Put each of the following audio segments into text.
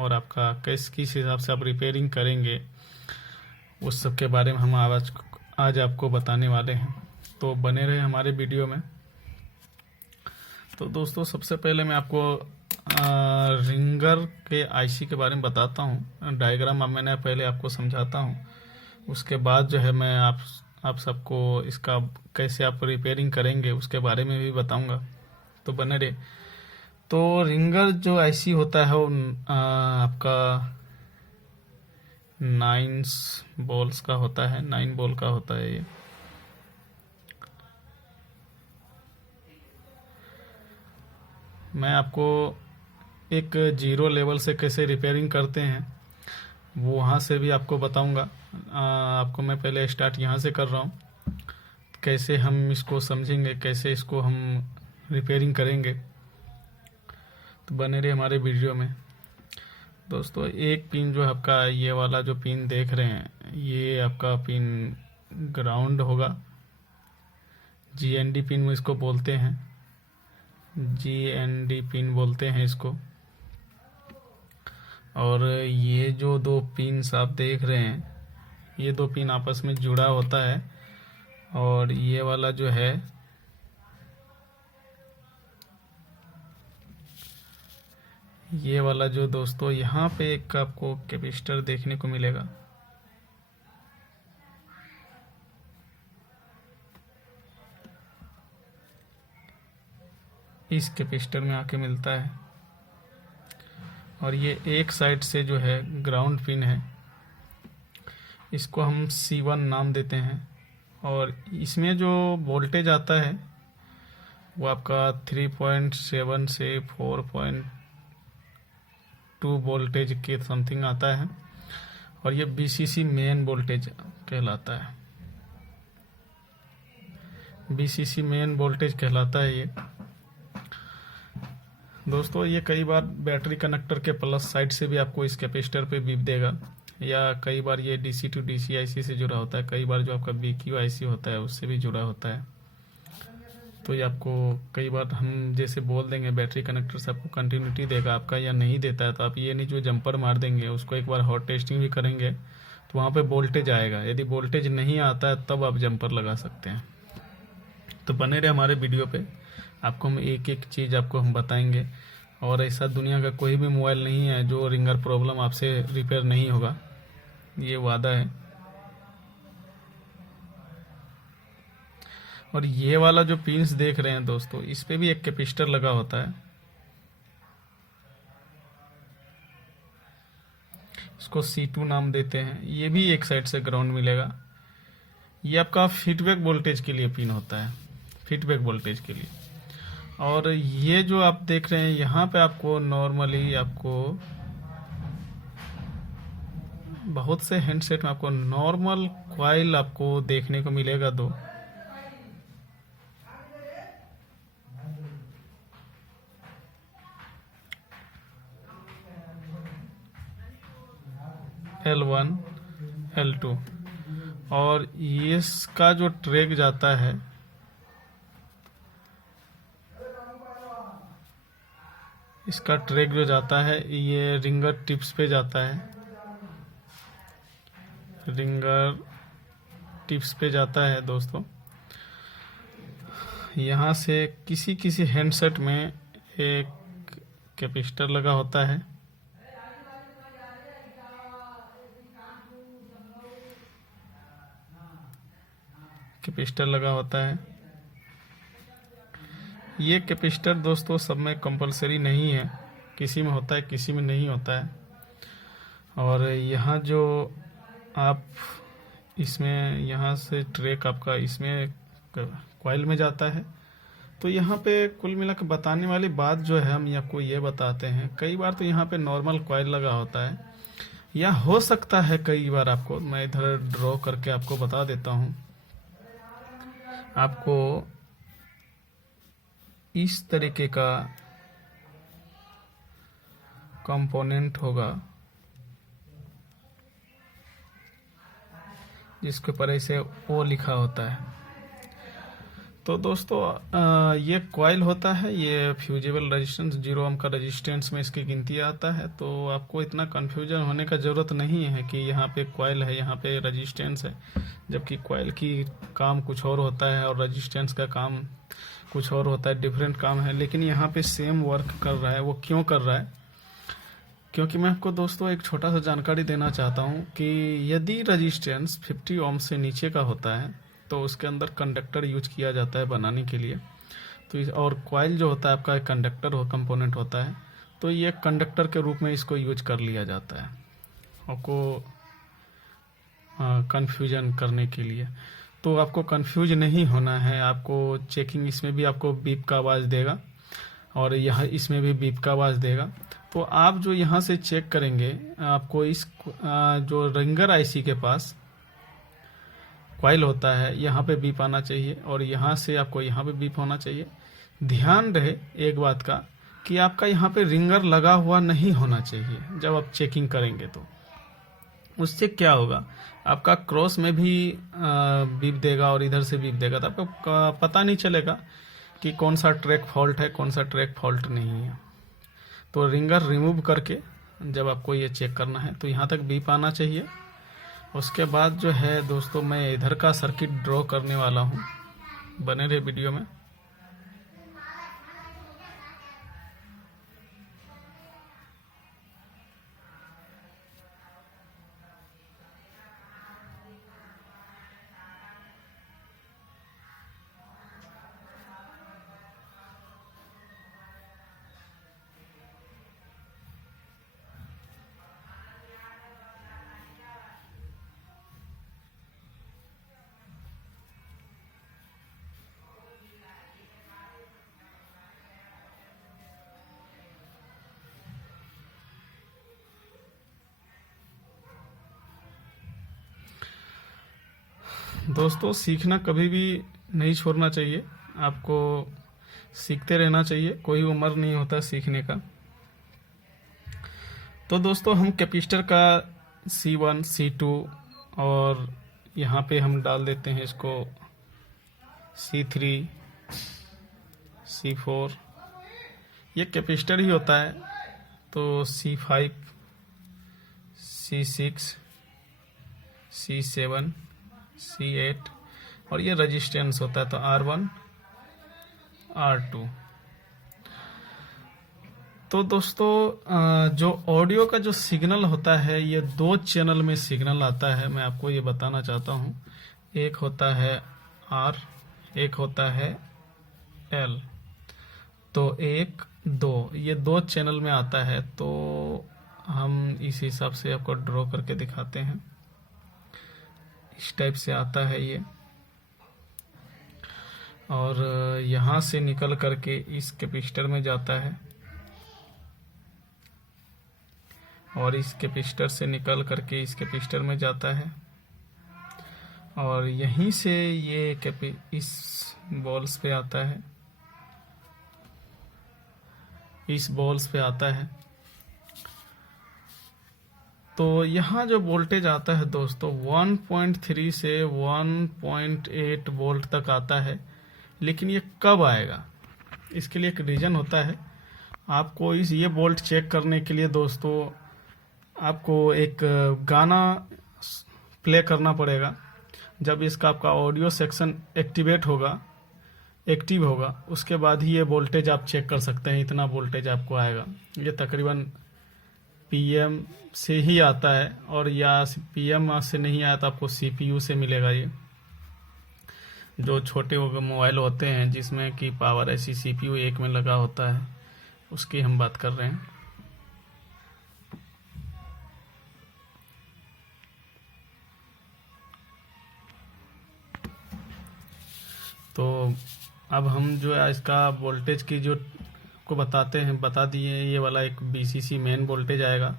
और आपका किस हिसाब से आप रिपेयरिंग करेंगे, उस सब के बारे में हम आज आपको बताने वाले हैं। तो बने रहे हमारे वीडियो में। तो दोस्तों, सबसे पहले मैं आपको रिंगर के आईसी के बारे में बताता हूँ। डायग्राम अब मैंने पहले आपको समझाता हूँ, उसके बाद जो है मैं आप सबको इसका कैसे आप रिपेयरिंग करेंगे उसके बारे में भी बताऊंगा। तो बने रहे। तो रिंगर जो आईसी होता है वो आपका 9 बॉल्स का होता है, 9 बॉल का होता है ये। मैं आपको एक जीरो लेवल से कैसे रिपेयरिंग करते हैं वो वहाँ से भी आपको बताऊंगा। आपको मैं पहले स्टार्ट यहाँ से कर रहा हूँ, कैसे हम इसको समझेंगे, कैसे इसको हम रिपेयरिंग करेंगे। तो बने रहे हमारे वीडियो में। दोस्तों, एक पिन जो है आपका, ये वाला जो पिन देख रहे हैं, ये आपका पिन ग्राउंड होगा। जीएनडी पिन में इसको बोलते हैं, जीएनडी पिन बोलते हैं इसको। और ये जो दो पिन्स आप देख रहे हैं, ये दो पिन आपस में जुड़ा होता है। और ये वाला जो है, ये वाला जो दोस्तों, यहाँ पे एक आपको कैपेसिटर देखने को मिलेगा। इस कैपेसिटर में आके मिलता है। और ये एक साइड से जो है ग्राउंड पिन है, इसको हम C1 नाम देते हैं। और इसमें जो वोल्टेज आता है वो आपका 3.7 से 4.2 वोल्टेज के समथिंग आता है। और ये BCC मेन वोल्टेज कहलाता है, BCC मेन वोल्टेज कहलाता है ये। दोस्तों, ये कई बार बैटरी कनेक्टर के प्लस साइड से भी आपको इस कैपेसिटर पे बीप देगा, या कई बार ये DC टू DC आईसी से जुड़ा होता है, कई बार जो आपका BQ आईसी होता है उससे भी जुड़ा होता है। तो ये आपको कई बार हम जैसे बोल देंगे बैटरी कनेक्टर से आपको कंटिन्यूटी देगा आपका या नहीं देता है, तो आप ये नहीं जो जंपर मार देंगे, उसको एक बार हॉट टेस्टिंग भी करेंगे तो वहाँ पे वोल्टेज आएगा। यदि वोल्टेज नहीं आता है तब आप जंपर लगा सकते हैं। तो बने रहे हमारे वीडियो पे, आपको हम एक एक चीज़ आपको हम बताएंगे। और ऐसा दुनिया का कोई भी मोबाइल नहीं है जो रिंगर प्रॉब्लम आपसे रिपेयर नहीं होगा, ये वादा है। और ये वाला जो पिन्स देख रहे हैं दोस्तों, इस पे भी एक कैपेसिटर लगा होता है, इसको C2 नाम देते हैं। ये भी एक साइड से ग्राउंड मिलेगा। ये आपका फीडबैक वोल्टेज के लिए पिन होता है, फीडबैक वोल्टेज के लिए। और ये जो आप देख रहे हैं यहाँ पे आपको नॉर्मली आपको बहुत से हैंडसेट में आपको नॉर्मल कॉइल आपको देखने को मिलेगा दो। L1 L2। और इसका जो ट्रैक जाता है, इसका ट्रैक जो जाता है ये रिंगर टिप्स पे जाता है, रिंगर टिप्स पे जाता है दोस्तों। यहाँ से किसी किसी हैंडसेट में एक कैपेसिटर लगा होता है, कैपेसिटर लगा होता है। ये कैपेसिटर दोस्तों सब में कंपलसरी नहीं है, किसी में होता है किसी में नहीं होता है। और यहाँ जो आप इसमें यहाँ से ट्रैक आपका इसमें कॉइल में जाता है। तो यहाँ पे कुल मिला के बताने वाली बात जो है हम आपको ये बताते हैं, कई बार तो यहाँ पे नॉर्मल कॉइल लगा होता है, या हो सकता है कई बार आपको, मैं इधर ड्रॉ करके आपको बता देता हूँ, आपको इस तरीके का कंपोनेंट होगा जिसके ऊपर ऐसे ओ लिखा होता है। तो दोस्तों ये कॉइल होता है, ये फ्यूजिबल रेजिस्टेंस 0 ओम का रेजिस्टेंस में इसकी गिनती आता है। तो आपको इतना कन्फ्यूजन होने का ज़रूरत नहीं है कि यहाँ पे कॉइल है, यहाँ पे रेजिस्टेंस है, जबकि कॉइल की काम कुछ और होता है और रेजिस्टेंस का काम कुछ और होता है, डिफरेंट काम है। लेकिन यहाँ पे सेम वर्क कर रहा है। वो क्यों कर रहा है? क्योंकि मैं आपको दोस्तों एक छोटा सा जानकारी देना चाहता हूँ कि यदि रेजिस्टेंस 50 ओम से नीचे का होता है तो उसके अंदर कंडक्टर यूज किया जाता है बनाने के लिए। तो और कॉइल जो होता है आपका एक कंडक्टर कंपोनेंट होता है, तो ये कंडक्टर के रूप में इसको यूज कर लिया जाता है आपको कंफ्यूजन करने के लिए। तो आपको कंफ्यूज नहीं होना है। आपको चेकिंग इसमें भी आपको बीप का आवाज़ देगा और यहाँ इसमें भी बीप का आवाज़ देगा। तो आप जो यहाँ से चेक करेंगे, आपको इस जो रिंगर आईसी के पास कॉइल होता है, यहाँ पे बीप आना चाहिए और यहाँ से आपको यहाँ पे बीप होना चाहिए। ध्यान रहे एक बात का कि आपका यहाँ पे रिंगर लगा हुआ नहीं होना चाहिए जब आप चेकिंग करेंगे। तो उससे क्या होगा, आपका क्रॉस में भी बीप देगा और इधर से बीप देगा, तो आपको पता नहीं चलेगा कि कौन सा ट्रैक फॉल्ट है, कौन सा ट्रैक फॉल्ट नहीं है। तो रिंगर रिमूव करके जब आपको ये चेक करना है तो यहाँ तक बीप आना चाहिए। उसके बाद जो है दोस्तों, मैं इधर का सर्किट ड्रॉ करने वाला हूँ, बने रहे वीडियो में। दोस्तों सीखना कभी भी नहीं छोड़ना चाहिए, आपको सीखते रहना चाहिए, कोई उम्र नहीं होता सीखने का। तो दोस्तों हम कैपेसिटर का C1 C2 और यहाँ पे हम डाल देते हैं इसको C3 C4, ये कैपेसिटर ही होता है। तो C5 C6 C7 C8 और ये रेजिस्टेंस होता है, तो R1 R2। तो दोस्तों जो ऑडियो का जो सिग्नल होता है, ये 2 चैनल में सिग्नल आता है। मैं आपको ये बताना चाहता हूँ, एक होता है R, एक होता है L। तो 1 2 ये 2 चैनल में आता है। तो हम इस हिसाब से आपको ड्रॉ करके दिखाते हैं। इस टाइप से आता है ये, और यहाँ से निकल करके इस कैपेसिटर में जाता है और इस कैपेसिटर से निकल करके इस कैपेसिटर में जाता है और यहीं से ये इस बॉल्स पे आता है, इस बॉल्स पे आता है। तो यहाँ जो वोल्टेज आता है दोस्तों 1.3 से 1.8 वोल्ट तक आता है। लेकिन ये कब आएगा, इसके लिए एक रीज़न होता है। आपको ये वोल्ट चेक करने के लिए दोस्तों आपको एक गाना प्ले करना पड़ेगा। जब इसका आपका ऑडियो सेक्शन एक्टिव होगा उसके बाद ही ये वोल्टेज आप चेक कर सकते हैं। इतना वोल्टेज आपको आएगा। ये तकरीबन PM से ही आता है, और या PM से नहीं आया तो आपको CPU से मिलेगा। ये जो छोटे मोबाइल होते हैं जिसमें कि पावर ऐसी CPU एक में लगा होता है, उसकी हम बात कर रहे हैं। तो अब हम जो है इसका वोल्टेज की जो को बता दिए। ये वाला एक BCC मेन वोल्टेज आएगा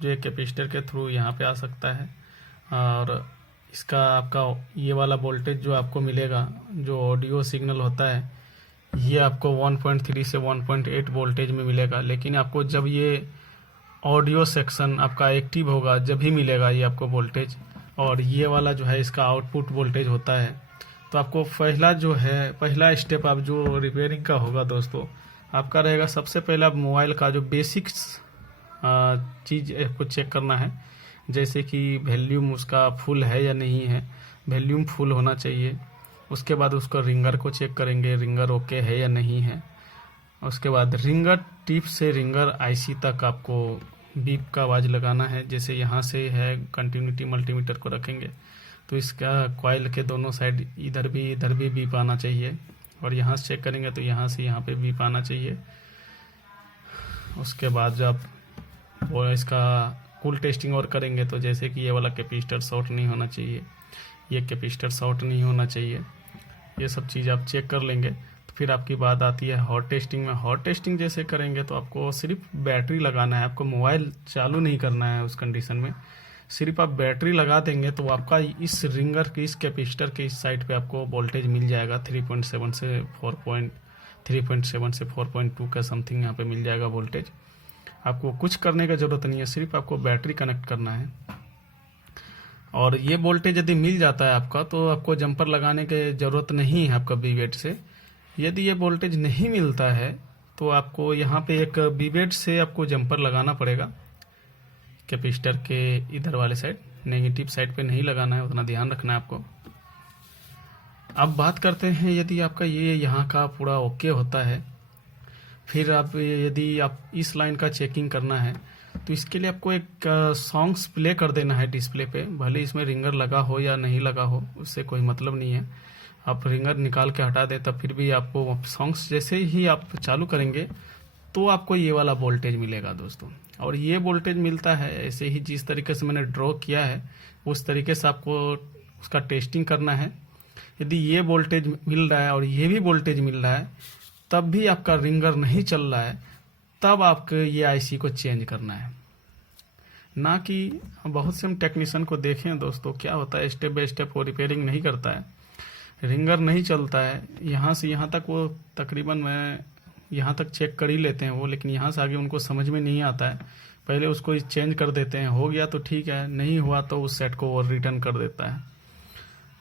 जो एक कैपेसिटर के थ्रू यहाँ पे आ सकता है, और इसका आपका ये वाला वोल्टेज जो आपको मिलेगा, जो ऑडियो सिग्नल होता है, ये आपको 1.3 से 1.8 वोल्टेज में मिलेगा। लेकिन आपको जब ये ऑडियो सेक्शन आपका एक्टिव होगा जब ही मिलेगा ये आपको वोल्टेज। और ये वाला जो है इसका आउटपुट वोल्टेज होता है। तो आपको पहला स्टेप आप जो रिपेयरिंग का होगा दोस्तों, आपका रहेगा सबसे पहले आप मोबाइल का जो बेसिक्स चीज़ को चेक करना है, जैसे कि वॉल्यूम उसका फुल है या नहीं है, वॉल्यूम फुल होना चाहिए। उसके बाद उसका रिंगर को चेक करेंगे, रिंगर ओके है या नहीं है। उसके बाद रिंगर टिप से रिंगर आईसी तक आपको बीप का आवाज़ लगाना है। जैसे यहाँ से है कंटिन्यूटी मल्टीमीटर को रखेंगे तो इसका कॉइल के दोनों साइड इधर भी बीप आना चाहिए, और यहाँ से चेक करेंगे तो यहाँ से यहाँ पे बीप आना चाहिए। उसके बाद जब वो इसका कूल टेस्टिंग और करेंगे तो जैसे कि ये वाला कैपेसिटर शॉर्ट नहीं होना चाहिए, ये कैपेसिटर शॉर्ट नहीं होना चाहिए, ये सब चीज़ आप चेक कर लेंगे। तो फिर आपकी बात आती है हॉट टेस्टिंग में। हॉट टेस्टिंग जैसे करेंगे तो आपको सिर्फ बैटरी लगाना है, आपको मोबाइल चालू नहीं करना है उस कंडीशन में। सिर्फ आप बैटरी लगा देंगे तो आपका इस रिंगर के इस कैपेसिटर के इस साइड पे आपको वोल्टेज मिल जाएगा 3.7 से 4.2 का समथिंग यहाँ पे मिल जाएगा वोल्टेज। आपको कुछ करने का ज़रूरत नहीं है, सिर्फ आपको बैटरी कनेक्ट करना है। और ये वोल्टेज यदि मिल जाता है आपका तो आपको जंपर लगाने की ज़रूरत नहीं है आपका बीवेट से। यदि ये वोल्टेज नहीं मिलता है तो आपको यहाँ पे एक बीवेट से आपको जंपर लगाना पड़ेगा कैपेसिटर के इधर वाले साइड, नेगेटिव साइड पे नहीं लगाना है, उतना ध्यान रखना है आपको। अब बात करते हैं यदि आपका ये यहाँ का पूरा ओके होता है, फिर यदि आप इस लाइन का चेकिंग करना है तो इसके लिए आपको एक सॉन्ग्स प्ले कर देना है डिस्प्ले पे। भले इसमें रिंगर लगा हो या नहीं लगा हो, उससे कोई मतलब नहीं है। आप रिंगर निकाल के हटा दें तब फिर भी आपको सॉन्ग्स जैसे ही आप चालू करेंगे तो आपको ये वाला वोल्टेज मिलेगा दोस्तों। और ये वोल्टेज मिलता है ऐसे ही जिस तरीके से मैंने ड्रॉ किया है उस तरीके से आपको उसका टेस्टिंग करना है। यदि ये वोल्टेज मिल रहा है और ये भी वोल्टेज मिल रहा है तब भी आपका रिंगर नहीं चल रहा है, तब आपको ये आईसी को चेंज करना है। ना कि बहुत से हम टेक्नीशियन को देखें दोस्तों, क्या होता है स्टेप बाय स्टेप वो रिपेयरिंग नहीं करता है, रिंगर नहीं चलता है, यहाँ से यहाँ तक वो तकरीबन मैं यहाँ तक चेक कर ही लेते हैं वो, लेकिन यहाँ से आगे उनको समझ में नहीं आता है। पहले उसको चेंज कर देते हैं, हो गया तो ठीक है, नहीं हुआ तो उस सेट को वो रिटर्न कर देता है।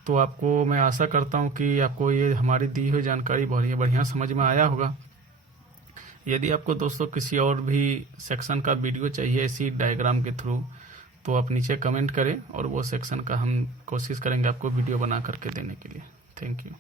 तो आपको मैं आशा करता हूँ कि आपको ये हमारी दी हुई जानकारी बढ़िया समझ में आया होगा। यदि आपको दोस्तों किसी और भी सेक्शन का वीडियो चाहिए इसी डायग्राम के थ्रू तो आप नीचे कमेंट करें और वो सेक्शन का हम कोशिश करेंगे आपको वीडियो बना करके देने के लिए। Thank you.